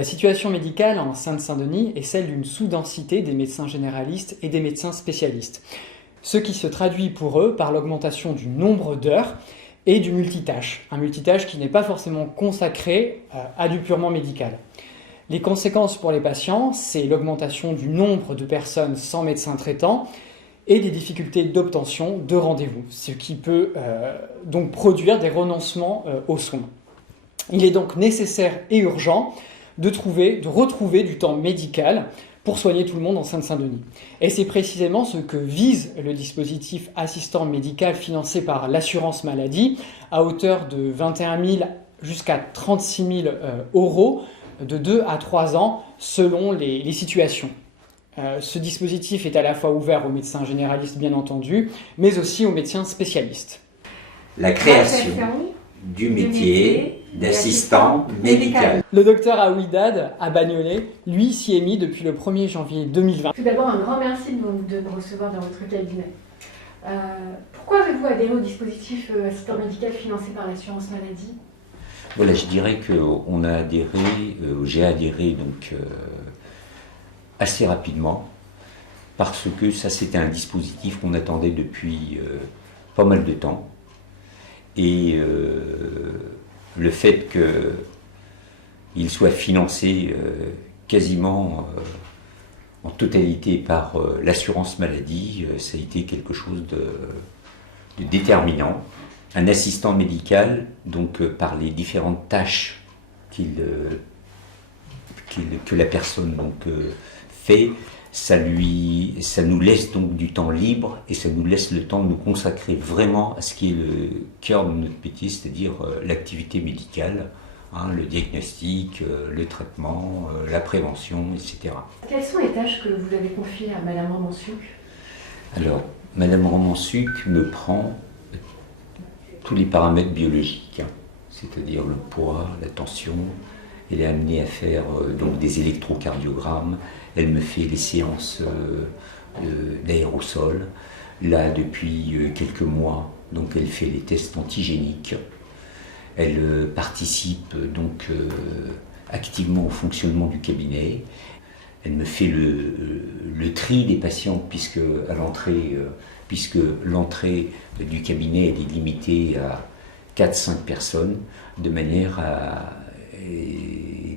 La situation médicale en Seine-Saint-Denis est celle d'une sous-densité des médecins généralistes et des médecins spécialistes, ce qui se traduit pour eux par l'augmentation du nombre d'heures et du multitâche, un multitâche qui n'est pas forcément consacré à du purement médical. Les conséquences pour les patients, c'est l'augmentation du nombre de personnes sans médecin traitant et des difficultés d'obtention de rendez-vous, ce qui peut donc produire des renoncements aux soins. Il est donc nécessaire et urgent de retrouver du temps médical pour soigner tout le monde en Seine-Saint-Denis. Et c'est précisément ce que vise le dispositif assistant médical financé par l'assurance maladie à hauteur de 21 000 jusqu'à 36 000 euros de 2 à 3 ans selon les situations. Ce dispositif est à la fois ouvert aux médecins généralistes bien entendu, mais aussi aux médecins spécialistes. La création du métier d'assistant médical. Le docteur Aouidad à Bagnolet, lui, s'y est mis depuis le 1er janvier 2020. Tout d'abord, un grand merci de me recevoir dans votre cabinet. Pourquoi avez-vous adhéré au dispositif assistant médical financé par l'assurance maladie ? Voilà, je dirais que j'ai adhéré donc assez rapidement parce que ça c'était un dispositif qu'on attendait depuis pas mal de temps et le fait qu'il soit financé quasiment en totalité par l'assurance maladie, ça a été quelque chose de déterminant. Un assistant médical, donc par les différentes tâches que la personne donc, fait, ça nous laisse donc du temps libre et ça nous laisse le temps de nous consacrer vraiment à ce qui est le cœur de notre métier, c'est-à-dire l'activité médicale, le diagnostic, le traitement, la prévention, etc. Quelles sont les tâches que vous avez confiées à Madame Romansuc ? Alors, Madame Romansuc me prend tous les paramètres biologiques, c'est-à-dire le poids, la tension. Elle est amenée à faire donc des électrocardiogrammes. Elle me fait les séances d'aérosol. Là, depuis quelques mois, donc elle fait les tests antigéniques. Elle participe donc activement au fonctionnement du cabinet. Elle me fait le tri des patients puisque l'entrée du cabinet elle est limitée à 4-5 personnes, de manière à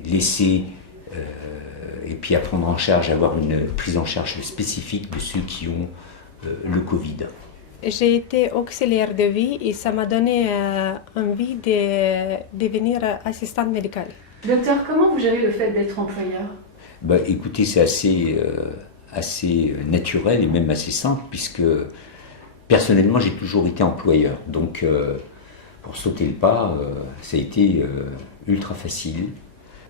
laisser et puis à prendre en charge, avoir une prise en charge spécifique de ceux qui ont le Covid. J'ai été auxiliaire de vie et ça m'a donné envie de devenir assistante médicale. Docteur, comment vous gérez le fait d'être employeur ? Écoutez, c'est assez naturel et même assez simple puisque personnellement j'ai toujours été employeur. Donc pour sauter le pas, ça a été ultra facile.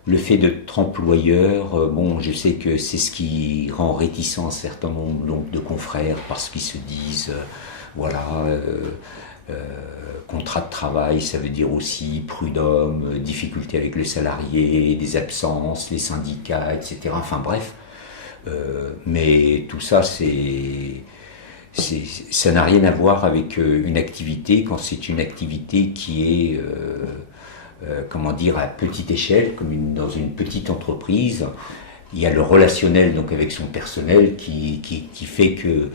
Le fait d'être employeur, je sais que c'est ce qui rend réticent un certain nombre donc, de confrères parce qu'ils se disent, contrat de travail, ça veut dire aussi prud'homme, difficulté avec le salarié, des absences, les syndicats, etc. Enfin bref, mais tout ça, ça n'a rien à voir avec une activité quand c'est une activité qui est à petite échelle, comme dans une petite entreprise. Il y a le relationnel donc avec son personnel qui fait que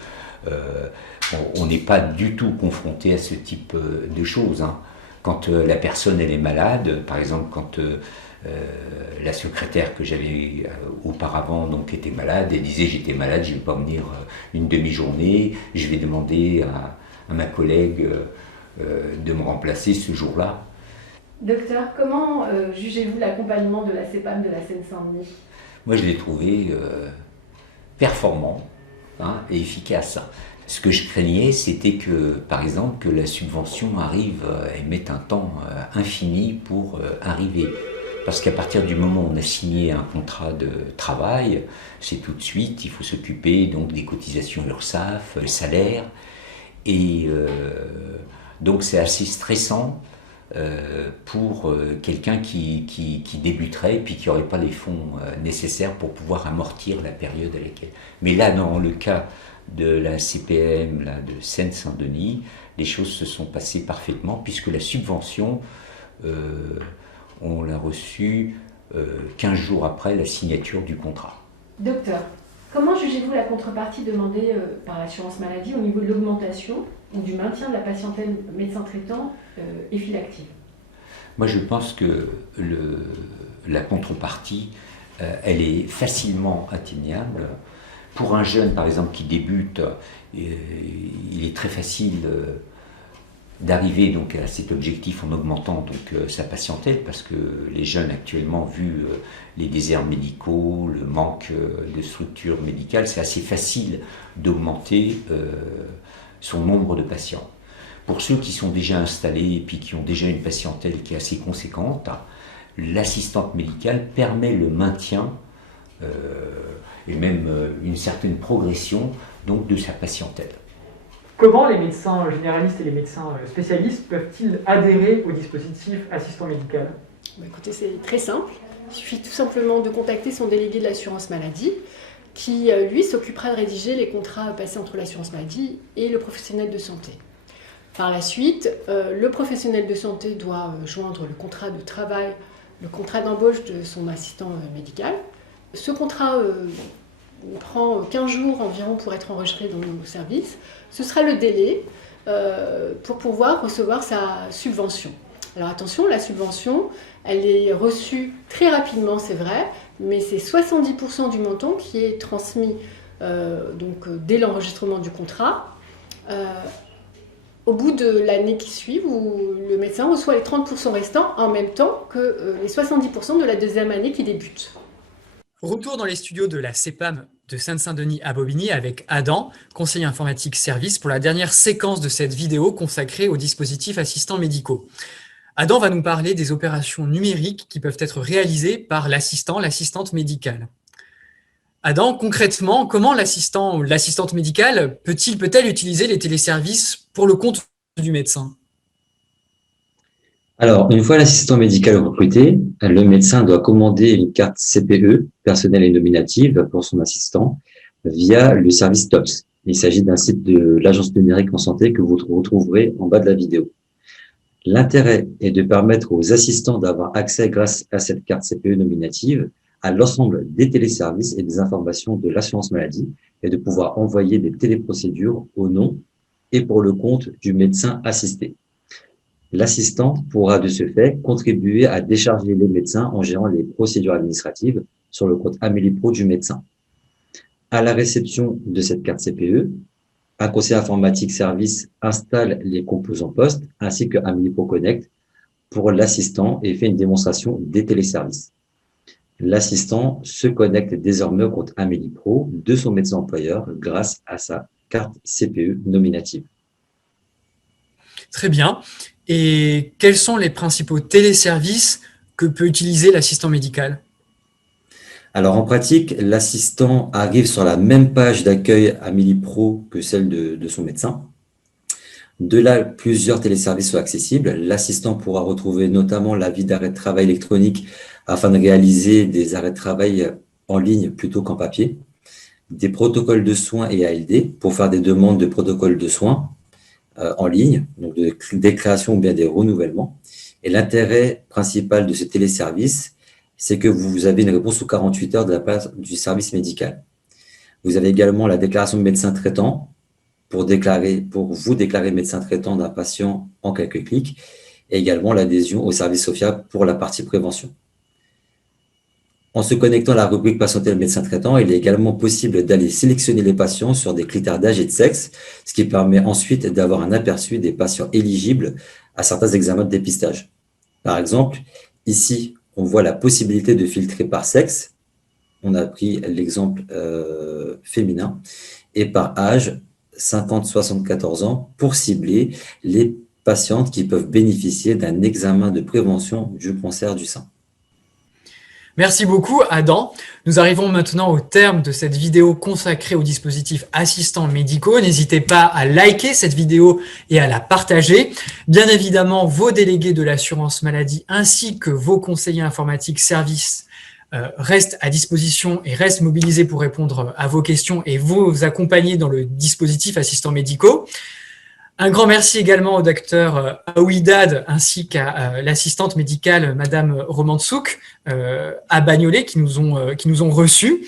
on n'est pas du tout confronté à ce type de choses. Quand la personne elle est malade, par exemple quand la secrétaire que j'avais auparavant donc était malade, elle disait j'étais malade, je ne vais pas venir une demi-journée, je vais demander à ma collègue de me remplacer ce jour-là. Docteur, comment jugez-vous l'accompagnement de la CEPAM de la Seine-Saint-Denis ? Moi, je l'ai trouvé performant et efficace. Ce que je craignais, c'était que, par exemple, que la subvention arrive et mette un temps infini pour arriver. Parce qu'à partir du moment où on a signé un contrat de travail, c'est tout de suite, il faut s'occuper donc des cotisations URSSAF, le salaire. Et donc, c'est assez stressant. Pour quelqu'un qui débuterait et puis qui n'aurait pas les fonds nécessaires pour pouvoir amortir la période à laquelle. Mais là, dans le cas de la CPM de Seine-Saint-Denis, les choses se sont passées parfaitement puisque la subvention, on l'a reçue 15 jours après la signature du contrat. Docteur, comment jugez-vous la contrepartie demandée par l'assurance maladie au niveau de l'augmentation ou du maintien de la patientèle médecin traitant et file active? Moi, je pense que la contrepartie, elle est facilement atteignable. Pour un jeune, par exemple, qui débute, il est très facile d'arriver donc à cet objectif en augmentant donc sa patientèle, parce que les jeunes actuellement, vu les déserts médicaux, le manque de structures médicales, c'est assez facile d'augmenter son nombre de patients. Pour ceux qui sont déjà installés et puis qui ont déjà une patientèle qui est assez conséquente, l'assistante médicale permet le maintien et même une certaine progression donc, de sa patientèle. Comment les médecins généralistes et les médecins spécialistes peuvent-ils adhérer au dispositif assistant médical? Écoutez, c'est très simple. Il suffit tout simplement de contacter son délégué de l'assurance maladie qui, lui, s'occupera de rédiger les contrats passés entre l'assurance maladie et le professionnel de santé. Par la suite, le professionnel de santé doit joindre le contrat de travail, le contrat d'embauche de son assistant médical. Ce contrat prend 15 jours environ pour être enregistré dans nos services. Ce sera le délai pour pouvoir recevoir sa subvention. Alors attention, la subvention, elle est reçue très rapidement, c'est vrai, mais c'est 70% du montant qui est transmis dès l'enregistrement du contrat. Au bout de l'année qui suit, où le médecin reçoit les 30% restants en même temps que les 70% de la deuxième année qui débute. Retour dans les studios de la CEPAM de Seine-Saint-Denis à Bobigny avec Adam, conseiller informatique service, pour la dernière séquence de cette vidéo consacrée aux dispositifs assistants médicaux. Adam va nous parler des opérations numériques qui peuvent être réalisées par l'assistante médicale. Adam, concrètement, comment l'assistant ou l'assistante médicale peut-elle utiliser les téléservices pour le compte du médecin? Alors, une fois l'assistant médical recruté, le médecin doit commander une carte CPE, personnelle et nominative, pour son assistant via le service TOPS. Il s'agit d'un site de l'Agence numérique en santé que vous retrouverez en bas de la vidéo. L'intérêt est de permettre aux assistants d'avoir accès, grâce à cette carte CPE nominative, à l'ensemble des téléservices et des informations de l'assurance maladie et de pouvoir envoyer des téléprocédures au nom et pour le compte du médecin assisté. L'assistant pourra de ce fait contribuer à décharger les médecins en gérant les procédures administratives sur le compte Amélie Pro du médecin. À la réception de cette carte CPE, un conseiller informatique service installe les composants poste ainsi que Amélie Pro Connect pour l'assistant et fait une démonstration des téléservices. L'assistant se connecte désormais au compte Amélie Pro de son médecin employeur grâce à sa carte CPE nominative. Très bien. Et quels sont les principaux téléservices que peut utiliser l'assistant médical? Alors en pratique, l'assistant arrive sur la même page d'accueil Amélie Pro que celle de son médecin. De là, plusieurs téléservices sont accessibles. L'assistant pourra retrouver notamment l'avis d'arrêt de travail électronique afin de réaliser des arrêts de travail en ligne plutôt qu'en papier, des protocoles de soins et ALD pour faire des demandes de protocoles de soins en ligne, donc des créations ou bien des renouvellements. Et l'intérêt principal de ce téléservice, c'est que vous avez une réponse sous 48 heures de la part du service médical. Vous avez également la déclaration de médecin traitant pour vous déclarer médecin traitant d'un patient en quelques clics, et également l'adhésion au service SOFIA pour la partie prévention. En se connectant à la rubrique patientèle médecin traitant, il est également possible d'aller sélectionner les patients sur des critères d'âge et de sexe, ce qui permet ensuite d'avoir un aperçu des patients éligibles à certains examens de dépistage. Par exemple, ici, on voit la possibilité de filtrer par sexe. On a pris l'exemple féminin et par âge, 50-74 ans, pour cibler les patientes qui peuvent bénéficier d'un examen de prévention du cancer du sein. Merci beaucoup, Adam. Nous arrivons maintenant au terme de cette vidéo consacrée aux dispositifs assistants médicaux. N'hésitez pas à liker cette vidéo et à la partager. Bien évidemment, vos délégués de l'assurance maladie ainsi que vos conseillers informatiques services restent à disposition et restent mobilisés pour répondre à vos questions et vous accompagner dans le dispositif assistants médicaux. Un grand merci également au docteur Aouidad ainsi qu'à l'assistante médicale Madame Romantsouk à Bagnolet qui nous ont reçus.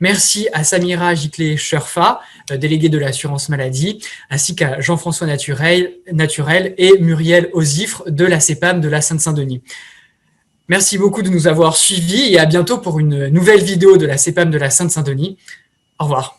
Merci à Samira Giclé-Cherfa, déléguée de l'assurance maladie, ainsi qu'à Jean-François Naturel et Muriel Ozifre de la CEPAM de la Seine-Saint-Denis. Merci beaucoup de nous avoir suivis et à bientôt pour une nouvelle vidéo de la CEPAM de la Seine-Saint-Denis. Au revoir.